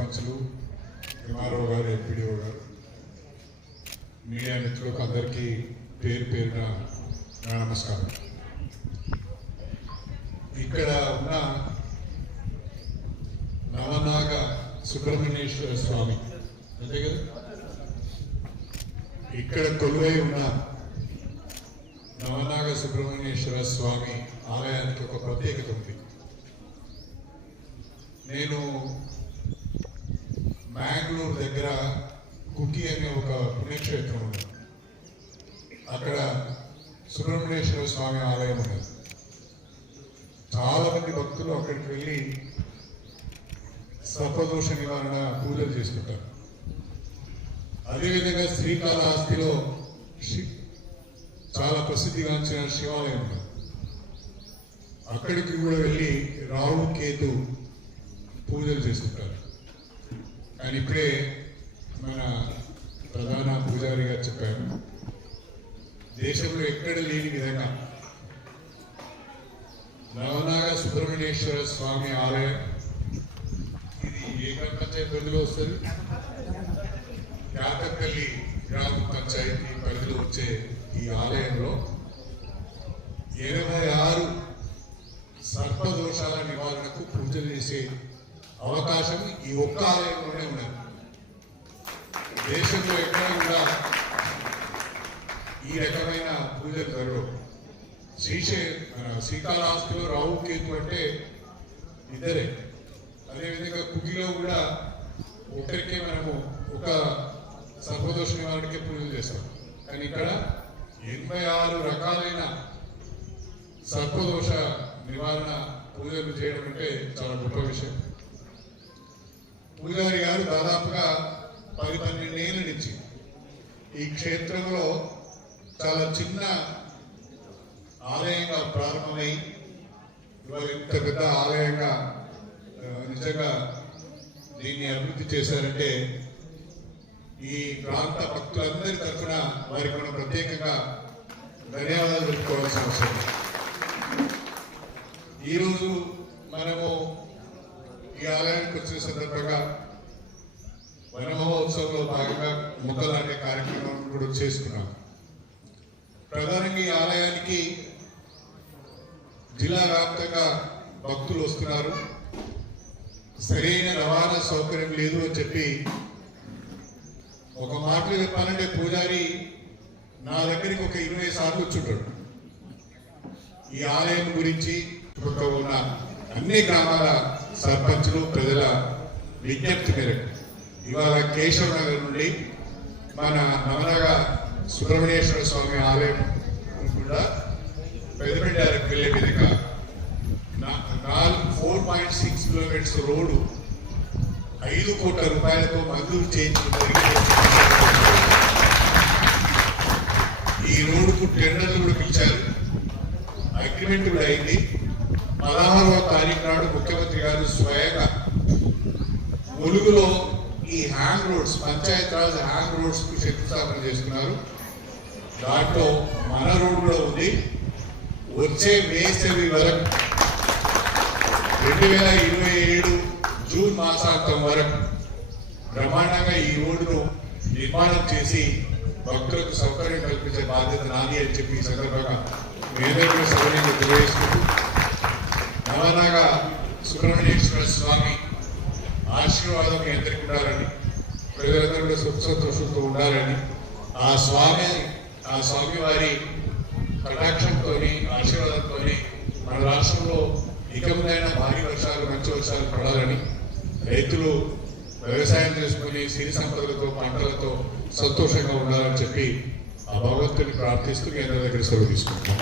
సర్పంచులు, ఎంఆర్ఓ గారు, ఎంపీడీఓ గారు, మీడియా మిత్రులకు అందరికీ పేరు పేరున నా నమస్కారం. ఇక్కడ ఉన్న నవనాగ సుబ్రహ్మణ్యేశ్వర స్వామి అంతే కదా, ఇక్కడ కొలువై ఉన్న నవనాగ సుబ్రహ్మణ్యేశ్వర స్వామి ఆలయానికి ఒక ప్రత్యేకత ఉంది. నేను మ్యాంగ్లూరు దగ్గర కుకి అనే ఒక పుణ్యక్షేత్రం ఉంది. అక్కడ సుబ్రహ్మణ్యేశ్వర స్వామి ఆలయం ఉన్నది. చాలా మంది భక్తులు అక్కడికి వెళ్ళి సర్పదోష నివారణ పూజలు చేసుకుంటారు. అదేవిధంగా శ్రీకాళహస్తిలో చాలా ప్రసిద్ధిగాంచిన శివాలయం ఉంది. అక్కడికి కూడా వెళ్ళి రాహు కేతు పూజలు చేసుకుంటారు. కానీ ఇప్పుడే మన ప్రధాన పూజారి గారు చెప్పారు, దేశంలో ఎక్కడ లేని విధంగా నవనాగ సుబ్రహ్మణ్యేశ్వర స్వామి ఆలయం, ఇది ఏ గ్రామ పంచాయతీ పరిధిలో వస్తుంది? యాతపల్లి గ్రామ పంచాయతీ పరిధిలో వచ్చే ఈ ఆలయంలో 86 సర్పదోషాల నివారణకు పూజలు చేసే అవకాశం ఈ ఒక్క ఆలయంలోనే ఉన్నది. దేశంలో ఎక్కడ కూడా ఈ రకమైన పూజలు జరగవు. శ్రీకాళహస్తిలో రాహు కేతు అంటే ఇద్దరే. అదేవిధంగా కుగిలో కూడా ఒకరికే మనము ఒక సర్పదోష నివారణకే పూజలు చేస్తాం. కానీ ఇక్కడ 86 రకాలైన సర్పదోష నివారణ పూజలు చేయడం అంటే చాలా గొప్ప విషయం. పూజారి గారు దాదాపుగా 10-12 ఏళ్ళ నుంచి ఈ క్షేత్రంలో చాలా చిన్న ఆలయంగా ప్రారంభమై ఇవాళ ఇంత పెద్ద ఆలయంగా నిజంగా దీన్ని అభివృద్ధి చేశారంటే ఈ ప్రాంత భక్తులందరి తరఫున వారికి మనం ప్రత్యేకంగా ధన్యవాదాలు తెలుపుకోవాల్సిన అవసరం. ఈరోజు మనము ఈ ఆలయానికి వచ్చిన సందర్భంగా వన మహోత్సవంలో భాగంగా మొక్కలు అనే కార్యక్రమం కూడా చేసుకున్నాం. ప్రధానంగా ఈ ఆలయానికి జిల్లా వ్యాప్తంగా భక్తులు వస్తున్నారు. సరైన రవాణా సౌకర్యం లేదు అని చెప్పి, ఒక మాటలు చెప్పాలంటే పూజారి నా దగ్గరికి ఒక 20 సార్లు వచ్చుంటాడు. ఈ ఆలయం గురించి ఉన్న అన్ని గ్రామాల సర్పంచులు, ప్రజల విజ్ఞప్తి మేరకు ఇవాళ కేశవ్ నగర్ నుండి మన నవనాగ సుబ్రహ్మణ్యేశ్వర స్వామి ఆలయం కూడా పెద్దపెండారికి వెళ్లే విధంగా 4.6 కిలోమీటర్స్ రోడ్డు 5 కోట్ల రూపాయలతో మంజూరు చేయించడం జరిగింది. ఈ రోడ్డుకు టెండర్లు కూడా పిలిచారు, అగ్రిమెంట్ కూడా అయింది. 16వ తారీఖు నాడు ముఖ్యమంత్రి గారు స్వయంగా ములుగులో ఈ hang roads, Panchayat Raj hang roads కు శంకుస్థాపన చేస్తున్నారు. దాంట్లో మన రోడ్ కూడా ఉంది. వచ్చే వేసవి వరకు 2027 జూన్ మాసాంతం వరకు బ్రహ్మాండంగా ఈ రోడ్డును నిర్మాణం చేసి భక్తులకు సౌకర్యం కల్పించే బాధ్యత నాది అని చెప్పి ఈ సందర్భంగా మేధావులు సౌకర్యంగా తెలియజేసుకుంటూ నవనాగ సుబ్రహ్మణ్యేశ్వర స్వామి ఆశీర్వాదం మీ అందరికీ ఉండాలని, ప్రజలందరూ కూడా సుఖ సంతోషంతో ఉండాలని, ఆ స్వామి వారి కటాక్షంతో ఆశీర్వాదంతో మన రాష్ట్రంలో ఇకమునైనా భారీ వర్షాలు, మంచి వర్షాలు పడాలని, రైతులు వ్యవసాయం చేసుకుని సిరి సంపదలతో, పంటలతో సంతోషంగా ఉండాలని చెప్పి ఆ భగవంతుని ప్రార్థిస్తూ మీ అందరి దగ్గర సెలవు తీసుకుంటున్నాం.